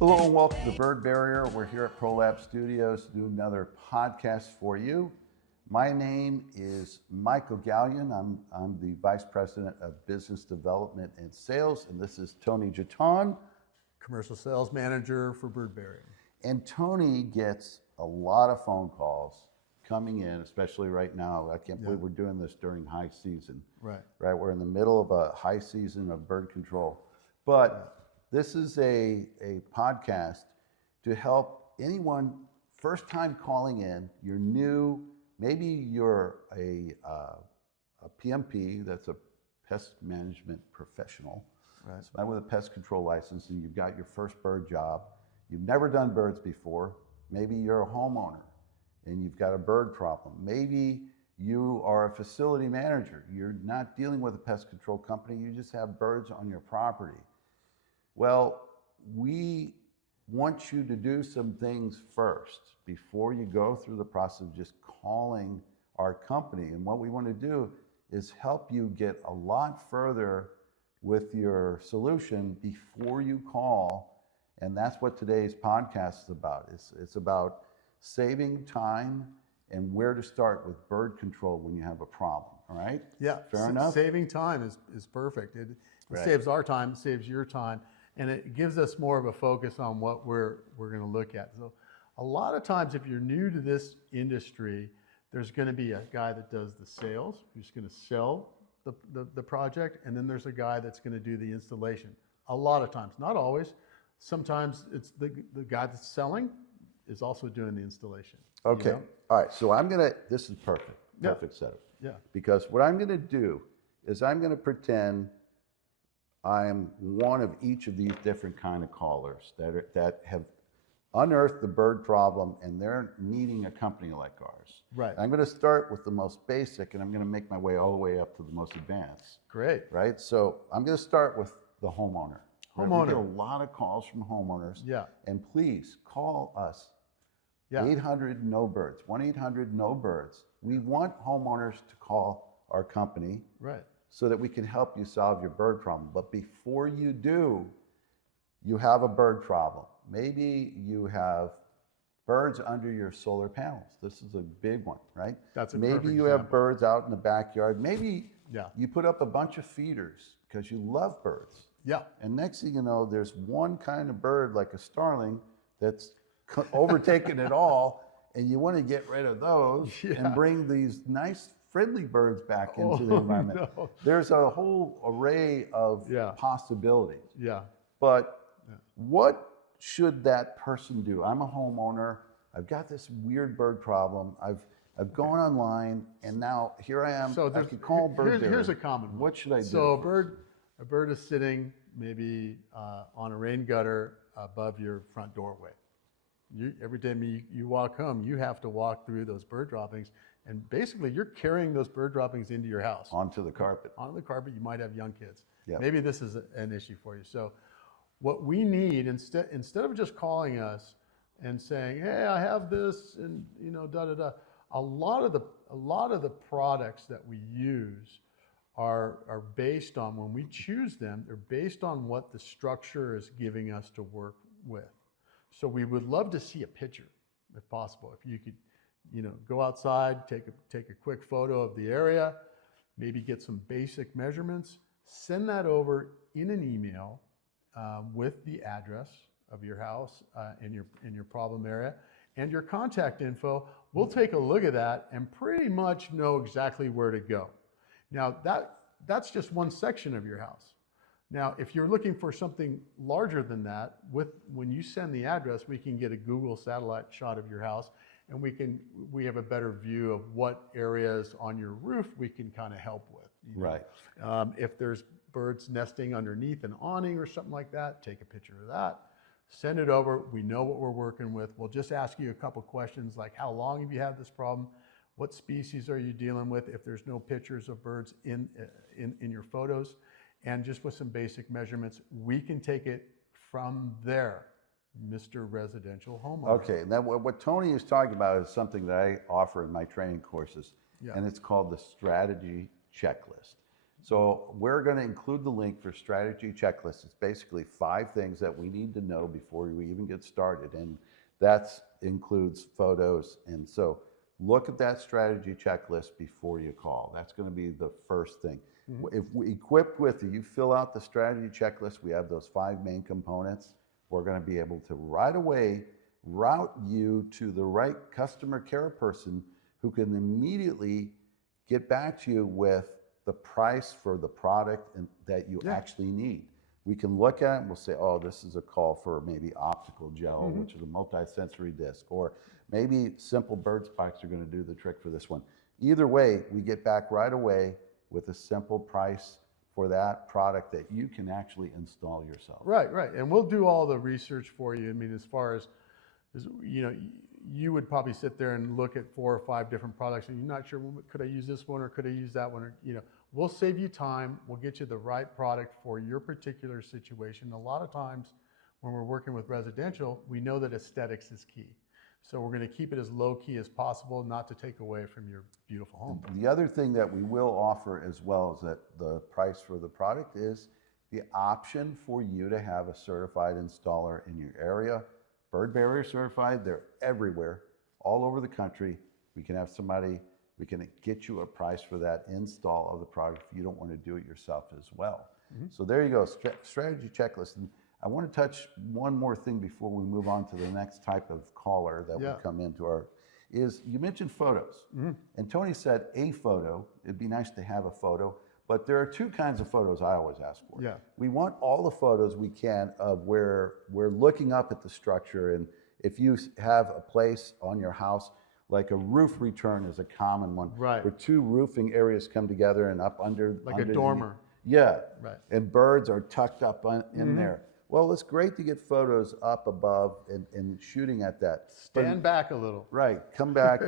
Hello and welcome to Bird Barrier. We're here at ProLab Studios to do another podcast for you. My name is Michael Gallion. I'm the Vice President of Business Development and Sales, and this is Tony Jaton. Commercial Sales Manager for Bird Barrier. And Tony gets a lot of phone calls coming in, especially right now. I can't believe we're doing this during high season. Right. We're in the middle of a high season of bird control. But this is a podcast to help anyone first time calling in. You're new, maybe you're a PMP, that's a pest management professional, somebody with a pest control license, and you've got your first bird job. You've never done birds before. Maybe you're a homeowner and you've got a bird problem. Maybe you are a facility manager. You're not dealing with a pest control company. You just have birds on your property. Well, we want you to do some things first before you go through the process of just calling our company. And what we want to do is help you get a lot further with your solution before you call. And that's what today's podcast is about. It's about saving time and where to start with bird control when you have a problem, all right? Yeah, fair enough? Saving time is perfect. It saves our time, it saves your time, and it gives us more of a focus on what we're going to look at. So a lot of times if you're new to this industry, there's going to be a guy that does the sales, who's going to sell the project, and then there's a guy that's going to do the installation. A lot of times, not always. Sometimes it's the guy that's selling is also doing the installation. Okay. You know? All right. So this is perfect. Perfect setup. Yeah. Because what I'm going to do is I'm going to pretend I'm one of each of these different kind of callers that have unearthed the bird problem and they're needing a company like ours. Right. I'm going to start with the most basic and I'm going to make my way all the way up to the most advanced. Great. Right. So I'm going to start with the homeowner. Homeowner. We get a lot of calls from homeowners. Yeah. And please call us. Yeah. 800 no birds, 1-800-NO-BIRDS. We want homeowners to call our company so that we can help you solve your bird problem. But before you do, you have a bird problem. Maybe you have birds under your solar panels. This is a big one, right? That's a Maybe perfect you example. have birds out in the backyard. Maybe you put up a bunch of feeders because you love birds. Yeah. And next thing you know, there's one kind of bird like a starling that's overtaken it all, and you want to get rid of those and bring these nice friendly birds back into the environment. No. There's a whole array of possibilities. Yeah. But what should that person do? I'm a homeowner. I've got this weird bird problem. I've gone online, and now here I am. So I could call Bird Barrier. Here's a common one. What should I do? So a bird is sitting maybe on a rain gutter above your front doorway. Every time you walk home, you have to walk through those bird droppings, and basically you're carrying those bird droppings into your house. Onto the carpet. Onto the carpet. You might have young kids. Yeah. Maybe this is an issue for you. So what we need, instead of just calling us and saying, hey, I have this, and da-da-da, a lot of the products that we use are based on, when we choose them, they're based on what the structure is giving us to work with. So we would love to see a picture, if possible. If you could, go outside, take a quick photo of the area, maybe get some basic measurements, send that over in an email with the address of your house in your problem area and your contact info. We'll take a look at that and pretty much know exactly where to go. Now that's just one section of your house. Now, if you're looking for something larger than that, when you send the address, we can get a Google satellite shot of your house, and we have a better view of what areas on your roof we can kind of help with. Right. If there's birds nesting underneath an awning or something like that, take a picture of that. Send it over. We know what we're working with. We'll just ask you a couple questions like, how long have you had this problem? What species are you dealing with? If there's no pictures of birds in your photos, and just with some basic measurements, we can take it from there, Mr. Residential Homeowner. Okay, now what Tony is talking about is something that I offer in my training courses, and it's called the strategy checklist. So we're going to include the link for strategy checklist. It's basically 5 things that we need to know before we even get started. And that includes photos. And so look at that strategy checklist before you call. That's going to be the first thing. If we equipped with you fill out the strategy checklist, we have those 5 main components. We're going to be able to right away route you to the right customer care person who can immediately get back to you with the price for the product that you actually need. We can look at it and we'll say, oh, this is a call for maybe optical gel, which is a multi-sensory disc, or maybe simple bird spikes are going to do the trick for this one. Either way, we get back right away with a simple price for that product that you can actually install yourself. Right. And we'll do all the research for you. I mean, as far as you would probably sit there and look at 4 or 5 different products and you're not sure, well, could I use this one or could I use that one? Or, we'll save you time. We'll get you the right product for your particular situation. A lot of times when we're working with residential, we know that aesthetics is key. So we're going to keep it as low key as possible, not to take away from your beautiful home. The other thing that we will offer as well is that the price for the product is the option for you to have a certified installer in your area. Bird barrier certified, they're everywhere, all over the country. We can have somebody, we can get you a price for that install of the product if you don't want to do it yourself as well. So there you go, strategy checklist. And I want to touch one more thing before we move on to the next type of caller that will come into our, is you mentioned photos. And Tony said a photo, it'd be nice to have a photo, but there are 2 kinds of photos I always ask for. We want all the photos we can of where we're looking up at the structure, and if you have a place on your house, like a roof return is a common one, where 2 roofing areas come together and up under. Like a dormer. And birds are tucked up in there. Well, it's great to get photos up above and shooting at that. Stand back a little. Come back,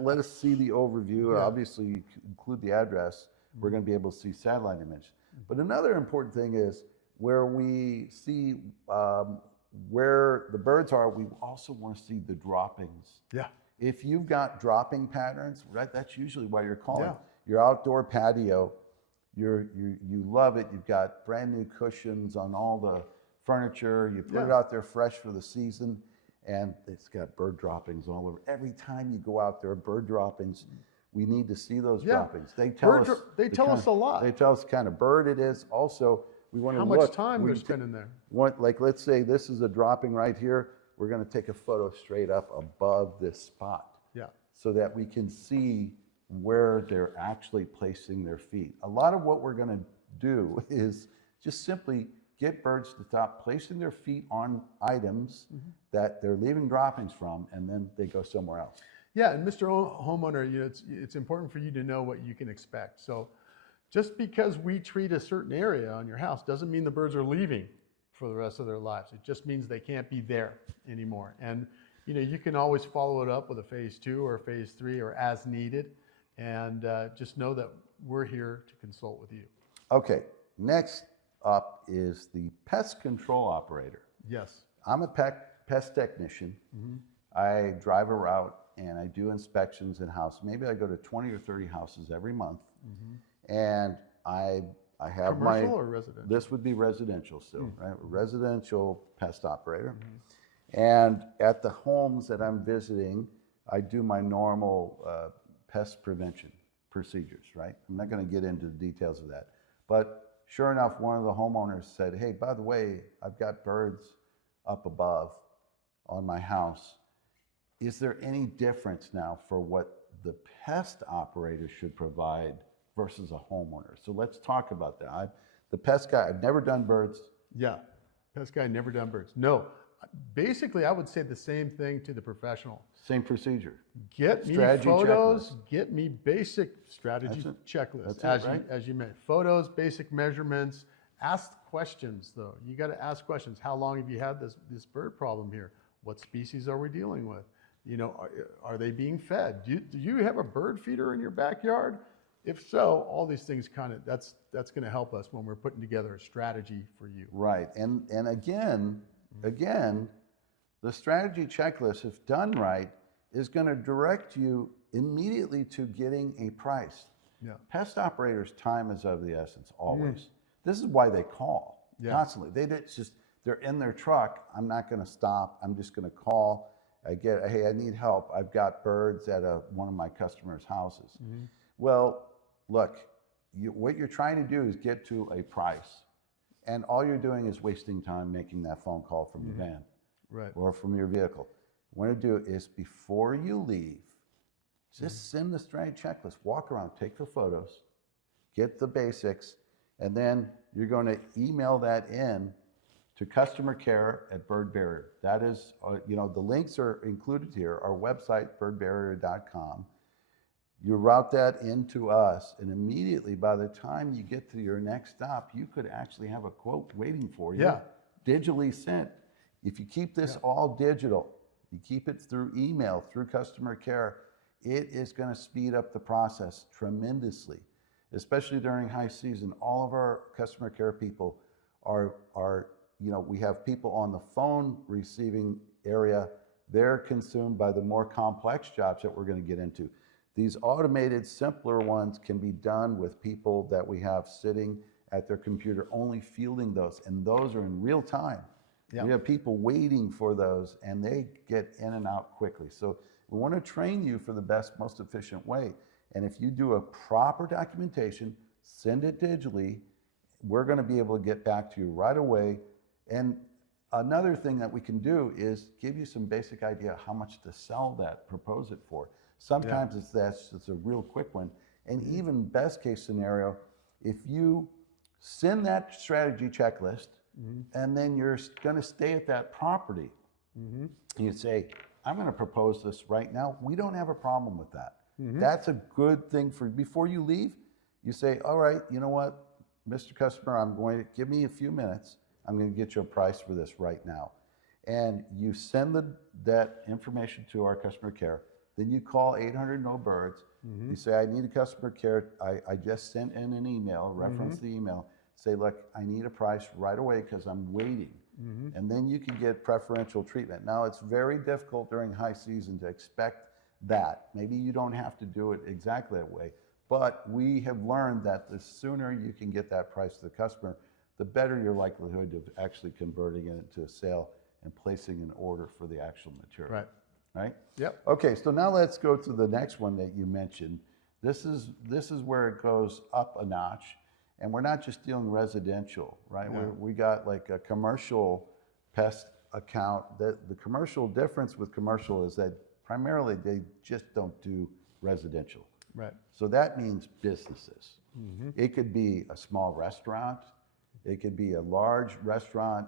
let us see the overview. Obviously, you include the address. We're going to be able to see satellite image. But another important thing is where we see where the birds are, we also want to see the droppings. If you've got dropping patterns, that's usually why you're calling. Your outdoor patio, you love it. You've got brand new cushions on all the furniture. You put it out there fresh for the season, and it's got bird droppings all over. Every time you go out there, bird droppings. We need to see those droppings. They tell us a lot. They tell us what kind of bird it is. Also, we want to look. How much time they're spending there. Like, let's say this is a dropping right here. We're going to take a photo straight up above this spot. So that we can see where they're actually placing their feet. A lot of what we're going to do is just simply get birds to stop placing their feet on items that they're leaving droppings from, and then they go somewhere else. And Mr. Homeowner, it's important for you to know what you can expect. So just because we treat a certain area on your house doesn't mean the birds are leaving for the rest of their lives. It just means they can't be there anymore. And you can always follow it up with a phase 2 or a phase 3 or as needed. And just know that we're here to consult with you. Okay, next up is the pest control operator. I'm a pest technician. I drive a route and I do inspections in house. Maybe I go to 20 or 30 houses every month. And I have commercial or residential? This would be residential still, right? Residential pest operator. And at the homes that I'm visiting, I do my normal pest prevention procedures, right? I'm not going to get into the details of that. But sure enough, one of the homeowners said, hey, by the way, I've got birds up above on my house. Is there any difference now for what the pest operator should provide versus a homeowner? So let's talk about that. The pest guy, I've never done birds. Pest guy, never done birds. No, basically I would say the same thing to the professional. Same procedure. Get me photos, get me basic strategy checklist, as you meant. Photos, basic measurements, ask questions though. You got to ask questions. How long have you had this bird problem here? What species are we dealing with? Are they being fed? Do you have a bird feeder in your backyard? If so, all these things that's going to help us when we're putting together a strategy for you. Right, and again, the strategy checklist, if done right, is going to direct you immediately to getting a price. Yeah. Pest operators' time is of the essence, always. This is why they call constantly. They're in their truck. I'm not going to stop. I'm just going to call. Hey, I need help. I've got birds at one of my customers' houses. Well, look, what you're trying to do is get to a price. And all you're doing is wasting time making that phone call from your van or from your vehicle. What you want to do is before you leave, just send the strategy checklist, walk around, take the photos, get the basics, and then you're going to email that in to customer care at Bird Barrier. That is, the links are included here, our website, birdbarrier.com. You route that into us, and immediately by the time you get to your next stop, you could actually have a quote waiting for you, digitally sent. If you keep this all digital, you keep it through email, through customer care, it is going to speed up the process tremendously, especially during high season. All of our customer care people we have people on the phone receiving area. They're consumed by the more complex jobs that we're going to get into. These automated, simpler ones can be done with people that we have sitting at their computer only fielding those, and those are in real time. We have people waiting for those, and they get in and out quickly. So we want to train you for the best, most efficient way. And if you do a proper documentation, send it digitally, we're going to be able to get back to you right away. And another thing that we can do is give you some basic idea how much to sell that, propose it for. Sometimes it's a real quick one. And even best case scenario, if you send that strategy checklist and then you're going to stay at that property, and you say, I'm going to propose this right now. We don't have a problem with that. That's a good thing before you leave, you say, all right, you know what, Mr. Customer, I'm going to give me a few minutes. I'm going to get you a price for this right now. And you send that information to our customer care. Then you call 800 No Birds. You say, I need a customer care. I just sent in an email, reference the email. Say, look, I need a price right away because I'm waiting. And then you can get preferential treatment. Now, it's very difficult during high season to expect that. Maybe you don't have to do it exactly that way. But we have learned that the sooner you can get that price to the customer, the better your likelihood of actually converting it into a sale and placing an order for the actual material. Right? Yep. Okay, so now let's go to the next one that you mentioned. This is where it goes up a notch, and we're not just dealing residential, right? No. We got like a commercial pest account. The commercial difference with commercial is that primarily they just don't do residential. Right. So that means businesses. It could be a small restaurant. It could be a large restaurant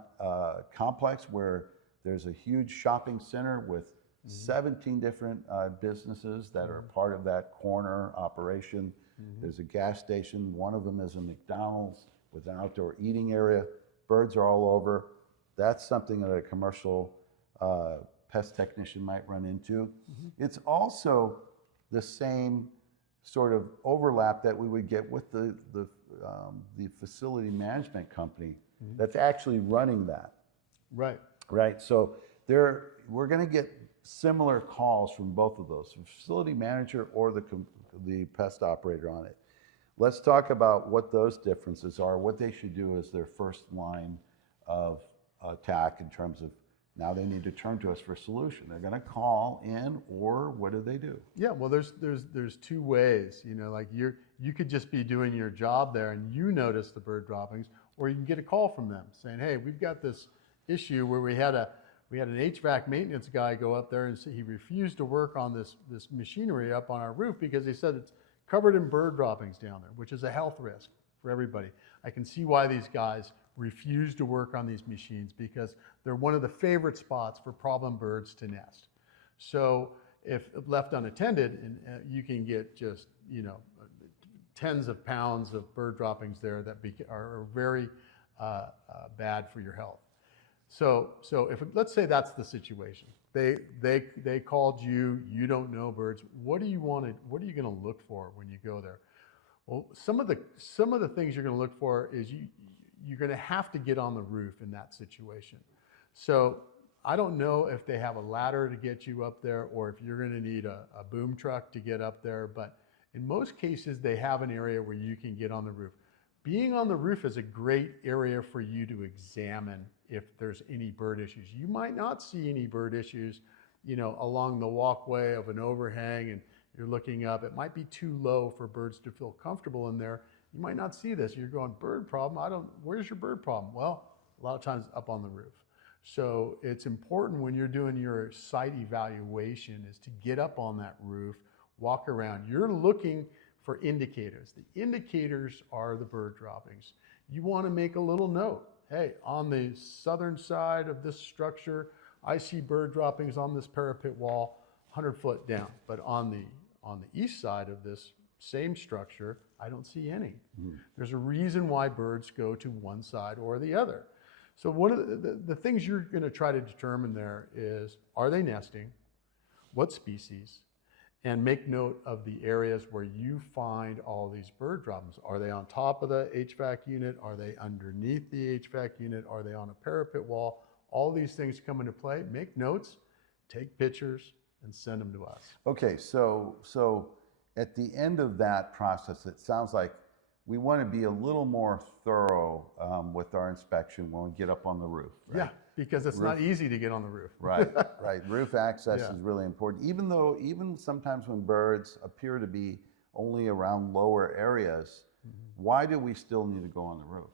complex where there's a huge shopping center with 17 different businesses that are part of that corner operation. There's a gas station. One of them is a McDonald's with an outdoor eating area. Birds are all over. That's something that a commercial pest technician might run into. It's also the same sort of overlap that we would get with the facility management company that's actually running that. Right. So we're going to get similar calls from both of those, the facility manager or the pest operator on it. Let's talk about what those differences are, what they should do as their first line of attack in terms of now they need to turn to us for a solution. They're going to call in, or what do they do? Yeah, well, there's two ways. Like you could just be doing your job there and you notice the bird droppings, or you can get a call from them saying, hey, we've got this issue where we had an HVAC maintenance guy go up there and say he refused to work on this machinery up on our roof because he said it's covered in bird droppings down there, which is a health risk for everybody. I can see why these guys refuse to work on these machines because they're one of the favorite spots for problem birds to nest. So if left unattended, you can get just tens of pounds of bird droppings there that are very bad for your health. So if let's say that's the situation, they called you, you don't know birds. What are you going to look for when you go there? Well, some of the things you're going to look for is you're going to have to get on the roof in that situation. So I don't know if they have a ladder to get you up there or if you're going to need a boom truck to get up there, but In most cases, they have an area where you can get on the roof. Being on the roof is a great area for you to examine if there's any bird issues. You might not see any bird issues, along the walkway of an overhang and you're looking up. It might be too low for birds to feel comfortable in there. You might not see this. You're going, bird problem? Where's your bird problem? Well, a lot of times up on the roof. So it's important when you're doing your site evaluation is to get up on that roof, walk around. You're looking for indicators. The indicators are the bird droppings. You want to make a little note. Hey, on the southern side of this structure, I see bird droppings on this parapet wall 100 foot down. But on the east side of this same structure, I don't see any. There's a reason why birds go to one side or the other. So one of the things you're going to try to determine there is, are they nesting? What species? And make note of the areas where you find all these bird droppings. Are they on top of the HVAC unit? Are they underneath the HVAC unit? Are they on a parapet wall? All these things come into play. Make notes, take pictures, and send them to us. Okay, so at the end of that process, it sounds like we want to be a little more thorough with our inspection when we get up on the roof. Right? Yeah, because it's not easy to get on the roof. Right. Roof access Yeah. is really important. Even sometimes when birds appear to be only around lower areas, why do we still need to go on the roof?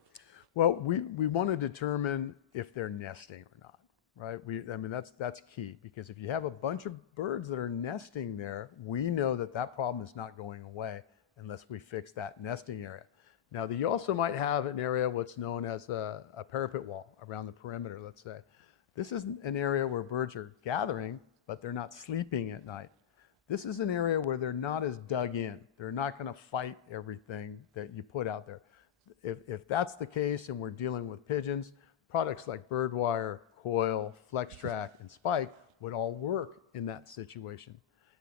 Well, we want to determine if they're nesting or not, right? That's key, because if you have a bunch of birds that are nesting there, we know that problem is not going away unless we fix that nesting area. Now, you also might have an area what's known as a parapet wall around the perimeter, let's say. This is an area where birds are gathering, but they're not sleeping at night. This is an area where they're not as dug in. They're not going to fight everything that you put out there. If that's the case and we're dealing with pigeons, products like Birdwire, Coil, FlexTrack, and Spike would all work in that situation.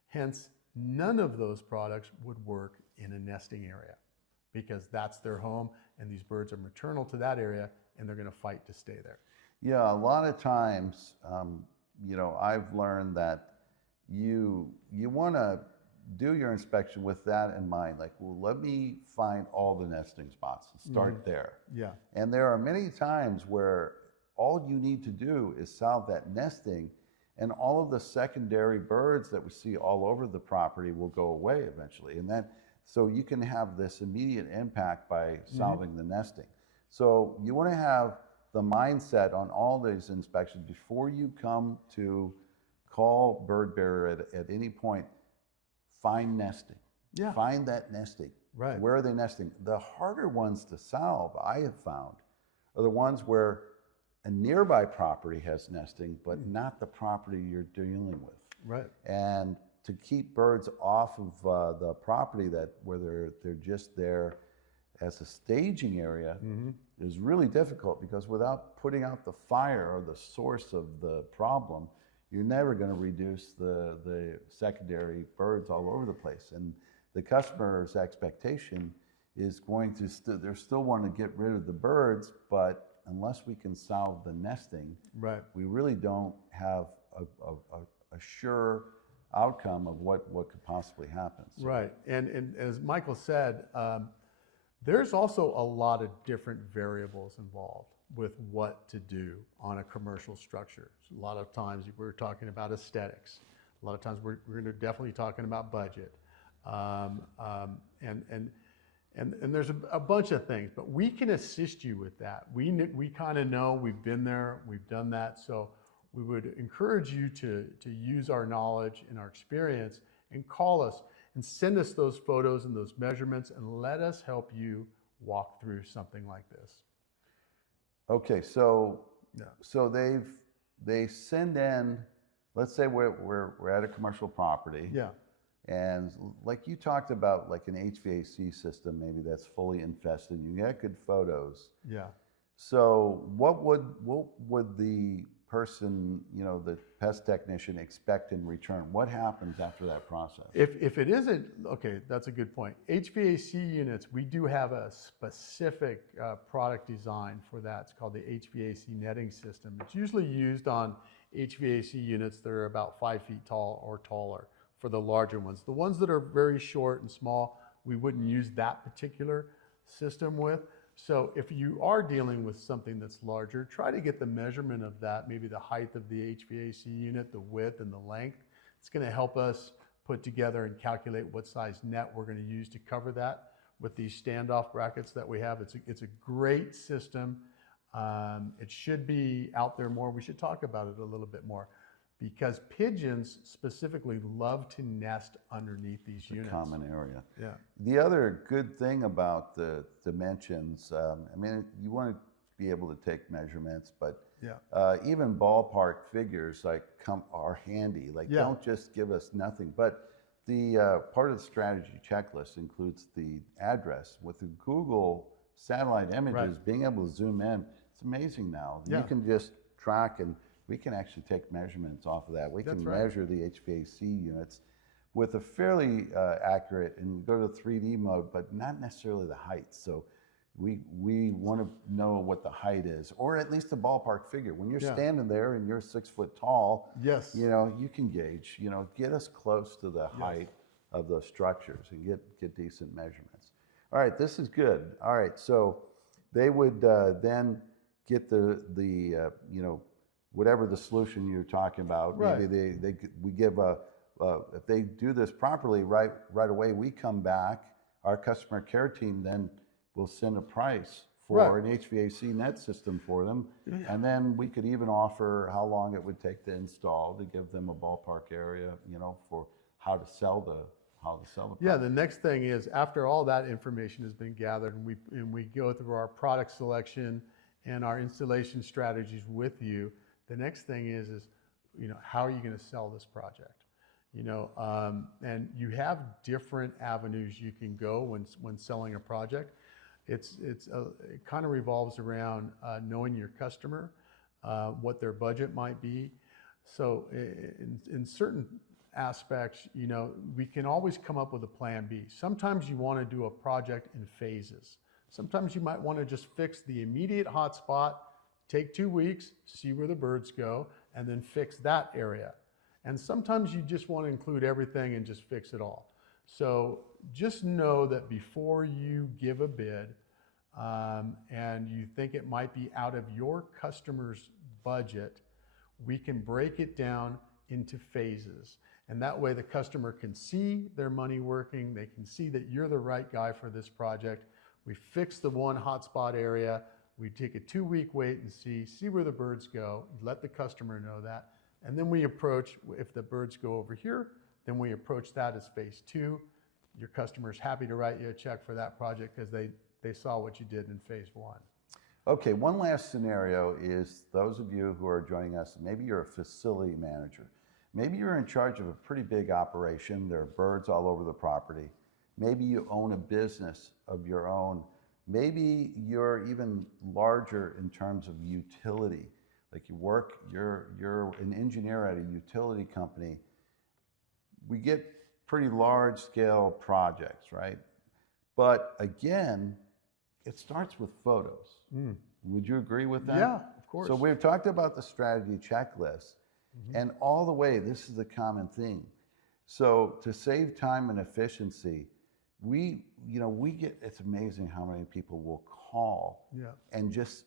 Hence, none of those products would work in a nesting area, because that's their home and these birds are maternal to that area and they're going to fight to stay there. Yeah, a lot of times, I've learned that you want to do your inspection with that in mind. Like, well, let me find all the nesting spots and start there. Yeah. And there are many times where all you need to do is solve that nesting, and all of the secondary birds that we see all over the property will go away eventually. So you can have this immediate impact by solving the nesting. So you want to have the mindset on all these inspections before you come to call Bird Bear at any point. Find nesting. Yeah. Find that nesting. Right. Where are they nesting? The harder ones to solve, I have found, are the ones where a nearby property has nesting, but not the property you're dealing with. Right. And to keep birds off of the property where they're just there as a staging area is really difficult, because without putting out the fire or the source of the problem, you're never going to reduce the secondary birds all over the place. And the customer's expectation is going to they still want to get rid of the birds, but unless we can solve the nesting, we really don't have a sure outcome of what could possibly happen. So. Right. And as Michael said, there's also a lot of different variables involved with what to do on a commercial structure. So a lot of times we're talking about aesthetics. A lot of times we're definitely talking about budget. And there's a bunch of things, but we can assist you with that. We kind of know, we've been there, we've done that. So we would encourage you to use our knowledge and our experience and call us and send us those photos and those measurements and let us help you walk through something like this. Okay, so they send in, let's say we're at a commercial property. Yeah. And like you talked about, like an HVAC system, maybe that's fully infested. You get good photos. Yeah. So what would the person, the pest technician, expect in return? What happens after that process? If it isn't, okay, that's a good point. HVAC units, we do have a specific product design for that. It's called the HVAC netting system. It's usually used on HVAC units that are about 5 feet tall or taller, for the larger ones. The ones that are very short and small, we wouldn't use that particular system with. So if you are dealing with something that's larger, try to get the measurement of that, maybe the height of the HVAC unit, the width and the length. It's going to help us put together and calculate what size net we're going to use to cover that with these standoff brackets that we have. It's a great system. It should be out there more. We should talk about it a little bit more, because pigeons specifically love to nest underneath these units. Common area. Yeah. The other good thing about the dimensions, I mean, you want to be able to take measurements, but Yeah. even ballpark figures like are handy. Like, Yeah. don't just give us nothing. But the part of the strategy checklist includes the address. With the Google satellite images, Right. being able to zoom in, it's amazing now. Yeah. You can just track, and we can actually take measurements off of that. We That's can right. measure the HVAC units with a fairly accurate, and go to 3D mode, but not necessarily the height. So we want to know what the height is, or at least a ballpark figure. When you're Yeah. standing there and you're 6 foot tall, Yes. you know, you can gauge, you know, get us close to the height of those structures and get decent measurements. All right, this is good. All right, so they would then get the you know, whatever the solution you're talking about. Right. Maybe we give if they do this properly right away, we come back, our customer care team then will send a price for Right. an HVAC net system for them, and then we could even offer how long it would take to install, to give them a ballpark area, you know, for how to sell the Yeah, the next thing is, after all that information has been gathered and we go through our product selection and our installation strategies with you, the next thing is, you know, how are you going to sell this project? You know, and you have different avenues you can go when selling a project. It kind of revolves around knowing your customer, what their budget might be. So in certain aspects, you know, we can always come up with a plan B. Sometimes you want to do a project in phases. Sometimes you might want to just fix the immediate hotspot, take 2 weeks, see where the birds go, and then fix that area. And sometimes you just want to include everything and just fix it all. So just know that before you give a bid and you think it might be out of your customer's budget, we can break it down into phases. And that way the customer can see their money working. They can see that you're the right guy for this project. We fix the one hotspot area. We take a 2-week wait and see where the birds go, let the customer know that. And then we approach, if the birds go over here, then we approach that as phase 2. Your customer's happy to write you a check for that project because they saw what you did in phase 1. Okay, one last scenario is those of you who are joining us, maybe you're a facility manager. Maybe you're in charge of a pretty big operation. There are birds all over the property. Maybe you own a business of your own. Maybe you're even larger in terms of utility. Like you're an engineer at a utility company. We get pretty large scale projects, right? But again, it starts with photos. Would you agree with that? Yeah, of course. So we've talked about the strategy checklist, and all the way, this is the common theme. So to save time and efficiency, it's amazing how many people will call and just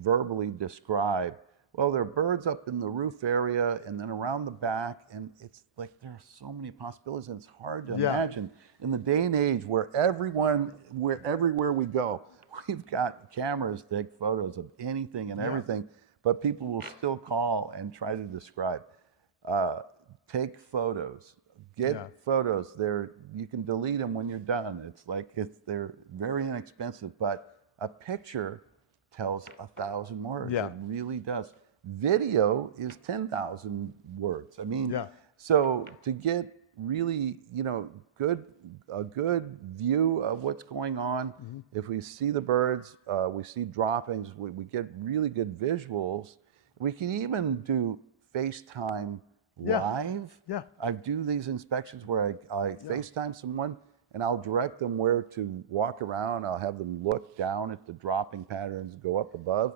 verbally describe, well, there are birds up in the roof area and then around the back, and it's like there are so many possibilities, and it's hard to imagine in the day and age where everywhere we go, we've got cameras to take photos of anything and everything, but people will still call and try to describe. Take photos. Get photos. You can delete them when you're done. They're very inexpensive, but a picture tells 1,000 words. Yeah. It really does. Video is 10,000 words. I mean, so to get really, a good view of what's going on, if we see the birds, we see droppings, we get really good visuals. We can even do FaceTime live. Yeah. I do these inspections where I FaceTime someone and I'll direct them where to walk around. I'll have them look down at the dropping patterns, go up above.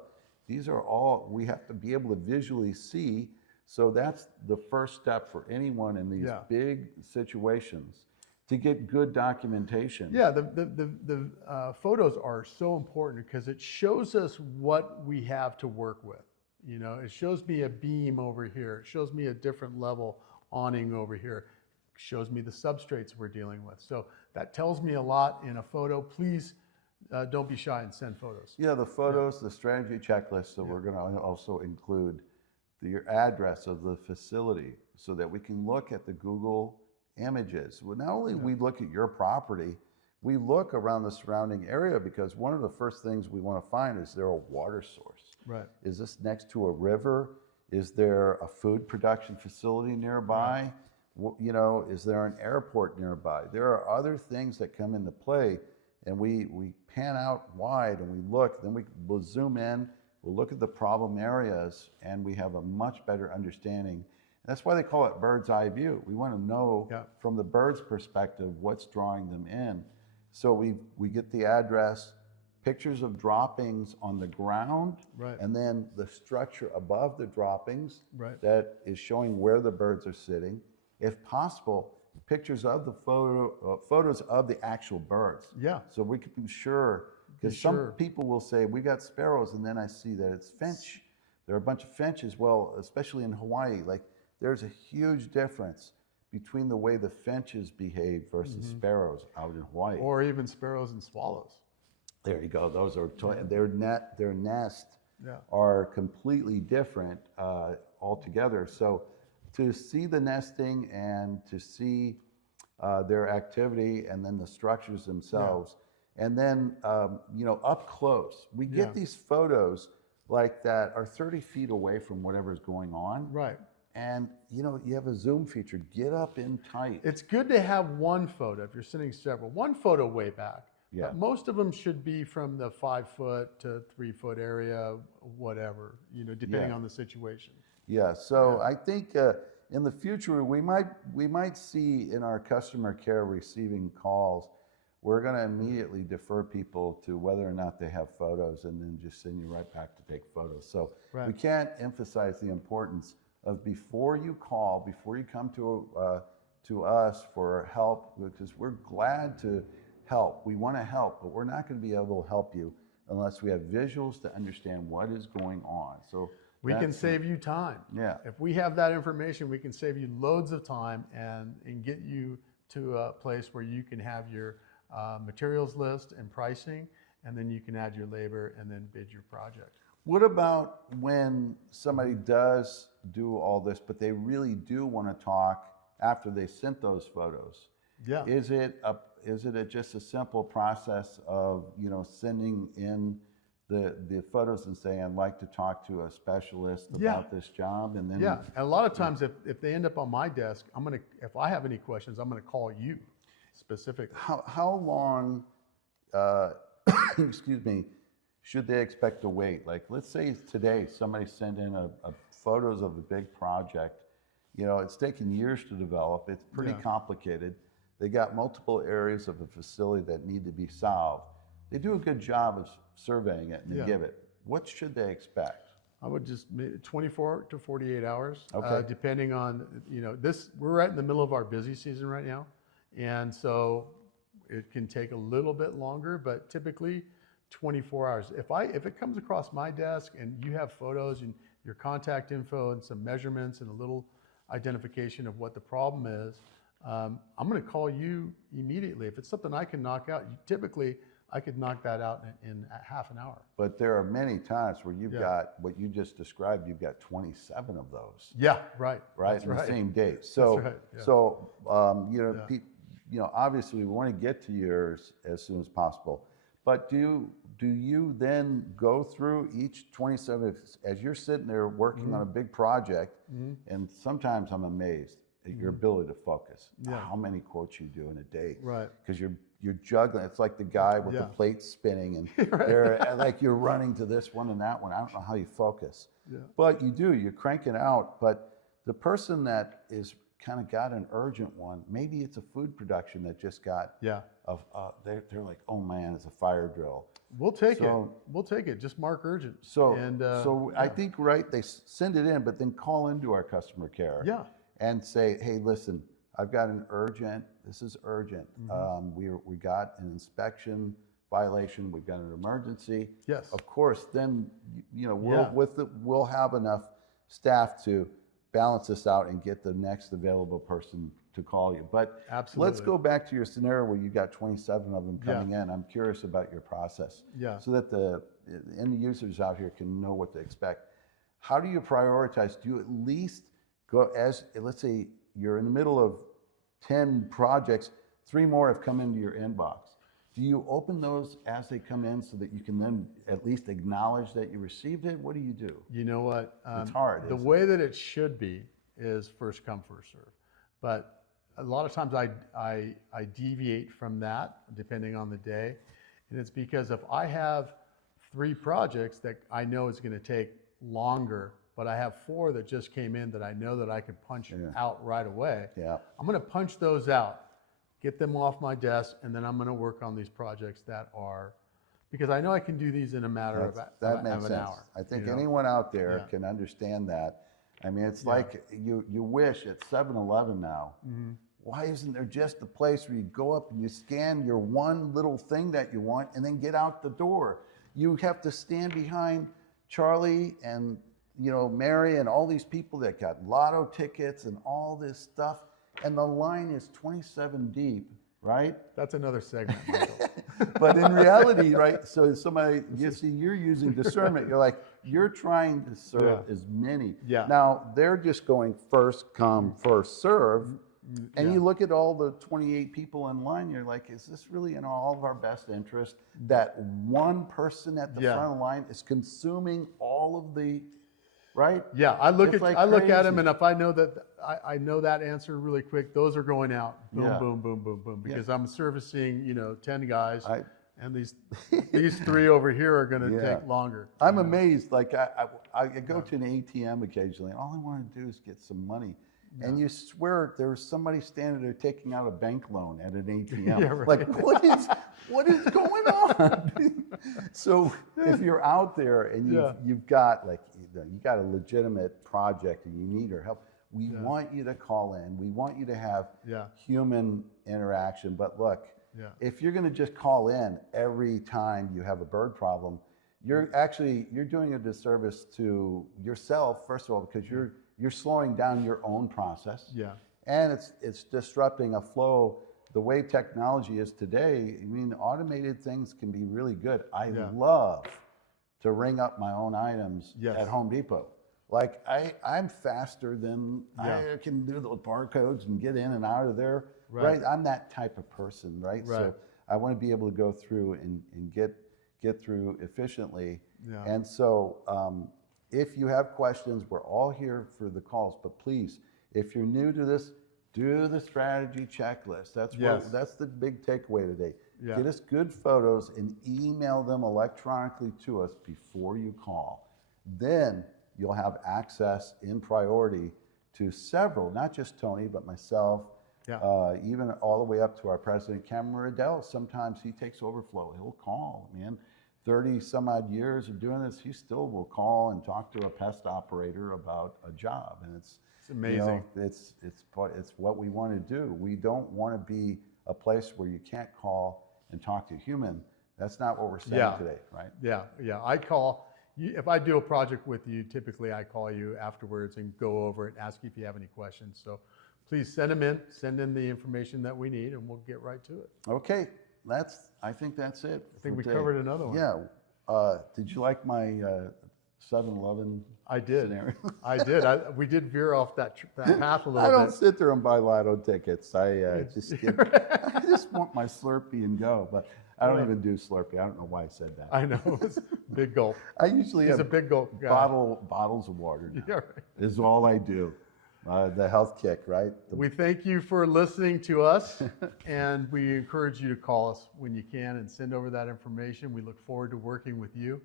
These are all, we have to be able to visually see So that's the first step for anyone in these Yeah. big situations to get good documentation. Yeah, the photos are so important because it shows us what we have to work with. You know, it shows me a beam over here. It shows me a different level awning over here. It shows me the substrates we're dealing with. So that tells me a lot in a photo. Please don't be shy and send photos. Yeah, the photos, the strategy checklist. So we're going to also include the address of the facility so that we can look at the Google images. Well, not only we look at your property, we look around the surrounding area, because one of the first things we want to find is there a water source? Right. Is this next to a river? Is there a food production facility nearby? You know, is there an airport nearby? There are other things that come into play, and we pan out wide and we look, then we'll zoom in, we'll look at the problem areas, and we have a much better understanding. That's why they call it bird's eye view. We want to know from the bird's perspective what's drawing them in. So we get the address, pictures of droppings on the ground, and then the structure above the droppings that is showing where the birds are sitting. If possible, pictures of the photos of the actual birds. Yeah. So we can be sure, because some people will say, we got sparrows, and then I see that it's finch. There are a bunch of finches. Well, especially in Hawaii, like, there's a huge difference between the way the finches behave versus sparrows out in Hawaii. Or even sparrows and swallows. There you go. Those are their nest Yeah. are completely different altogether. So to see the nesting and to see their activity, and then the structures themselves, and then you know, up close, we get these photos like that are 30 feet away from whatever's going on. Right. And you know, you have a zoom feature. Get up in tight. It's good to have one photo if you're sending several. One photo way back. Yeah. But most of them should be from the 5 foot to 3 foot area, whatever, you know, depending on the situation. Yeah. So I think in the future we might see in our customer care receiving calls, we're going to immediately defer people to whether or not they have photos, and then just send you right back to take photos. So we can't emphasize the importance of, before you call, before you come to us for help, because we're glad to help. We want to help, but we're not going to be able to help you unless we have visuals to understand what is going on. So we can save you time. Yeah. If we have that information, we can save you loads of time and get you to a place where you can have your materials list and pricing, and then you can add your labor and then bid your project. What about when somebody does do all this, but they really do want to talk after they sent those photos? Yeah. Is it just a simple process of, you know, sending in the photos and saying, I'd like to talk to a specialist about this job, and then and a lot of times if they end up on my desk, if I have any questions, I'm gonna call you specifically. How long excuse me, should they expect to wait? Like, let's say today somebody sent in a photos of a big project. You know, it's taken years to develop. It's pretty complicated. They got multiple areas of the facility that need to be solved. They do a good job of surveying it, and they give it. What should they expect? I would just 24 to 48 hours, depending on, you know, we're right in the middle of our busy season right now. And so it can take a little bit longer, but typically 24 hours. If it comes across my desk and you have photos and your contact info and some measurements and a little identification of what the problem is, I'm going to call you immediately. If it's something I can knock out, typically I could knock that out in half an hour. But there are many times where you've got what you just described. You've got 27 of those. Yeah, right. Right, in the same day. So, you know, obviously we want to get to yours as soon as possible. But do you then go through each 27 as you're sitting there working on a big project? And sometimes I'm amazed at your ability to focus. How many quotes you do in a day? Right. Because you're juggling. It's like the guy with the plate spinning, and they're like you're running to this one and that one. I don't know how you focus. But you do. You're cranking out. But the person that is kind of got an urgent one. Maybe it's a food production that just got, Yeah. they're like, oh man, it's a fire drill. We'll take it. So- We'll take it. Just mark urgent. So, and, I yeah. think, right, they send it in, but then call into our customer care. Yeah. And say, hey, listen, I've got an urgent, this is urgent. We got an inspection violation, we've got an emergency. Yes. Of course, then, you know, Yeah. we'll have enough staff to balance this out and get the next available person to call you. But Absolutely. let's go back to your scenario where you got 27 of them coming in. I'm curious about your process. Yeah. So that the end users out here can know what to expect. How do you prioritize? Do you at least go let's say you're in the middle of 10 projects, 3 more have come into your inbox. Do you open those as they come in so that you can then at least acknowledge that you received it? What do you do? You know what? It's hard, The isn't way that it should be is first come, first serve. But a lot of times I deviate from that depending on the day. And it's because if I have 3 projects that I know is going to take longer, but I have 4 that just came in that I know that I can punch out right away, Yeah. I'm going to punch those out, get them off my desk, and then I'm going to work on these projects that are, because I know I can do these in a matter of That makes an sense. hour. I think you know? anyone out there Yeah. can understand that. I mean, it's like you wish at 7-Eleven now, why isn't there just a place where you go up and you scan your one little thing that you want and then get out the door? You have to stand behind Charlie and, you know, Mary and all these people that got lotto tickets and all this stuff, and the line is 27 deep, right? That's another segment, Michael. But in reality, right, so somebody, you see, you're using discernment. You're like, you're trying to serve as many. Yeah. Now, they're just going first come, first serve. And Yeah. you look at all the 28 people in line, you're like, is this really in all of our best interest that one person at the Yeah. front of the line is consuming all of the, right? Yeah, I look It's at like I look at them, crazy. and if I know that I know that answer really quick, those are going out. Boom, Yeah. boom, boom, boom, boom. Because I'm servicing, 10 guys, I- and these 3 over here are going to Yeah. take longer. I'm amazed. Like I go to an ATM occasionally, and all I want to do is get some money. And you swear there's somebody standing there taking out a bank loan at an ATM. Yeah, right. Like what is going on? So if you're out there and you've got like you got a legitimate project and you need our help, we want you to call in. We want you to have human interaction. But look, if you're going to just call in every time you have a bird problem, you're doing a disservice to yourself, first of all, because you're slowing down your own process. Yeah. And it's disrupting a flow. The way technology is today, I mean, automated things can be really good. I love to ring up my own items at Home Depot. Like I'm faster than I can do the barcodes and get in and out of there. Right. I'm that type of person, right? So I want to be able to go through and get through efficiently. Yeah. And so if you have questions, we're all here for the calls, but please, if you're new to this, do the strategy checklist. That's the big takeaway today. Yeah. Get us good photos and email them electronically to us before you call. Then you'll have access in priority to several, not just Tony, but myself, even all the way up to our president, Cameron Riddell. Sometimes he takes overflow. He'll call, man. 30 some odd years of doing this, he still will call and talk to a pest operator about a job. And it's amazing. It's what we want to do. We don't want to be a place where you can't call and talk to a human. That's not what we're saying today, right? Yeah. I call you, if I do a project with you, typically I call you afterwards and go over it and ask you if you have any questions. So please send in the information that we need, and we'll get right to it. Okay. I think that's it. I think we covered another one. Yeah. Did you like my 7-Eleven I did. scenario? I did. We did veer off that path a little I don't bit. sit there and buy lotto tickets. I just want my Slurpee and go. But I don't even do Slurpee. I don't know why I said that. I know. It's big gulp. I usually He's have a big gulp guy. bottles of water now. Yeah, right. Is all I do. The health kick, right? We thank you for listening to us, and we encourage you to call us when you can and send over that information. We look forward to working with you.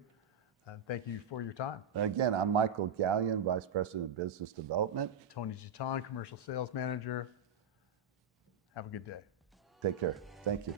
Thank you for your time. And again, I'm Michael Gallion, Vice President of Business Development. Tony Giton, Commercial Sales Manager. Have a good day. Take care. Thank you.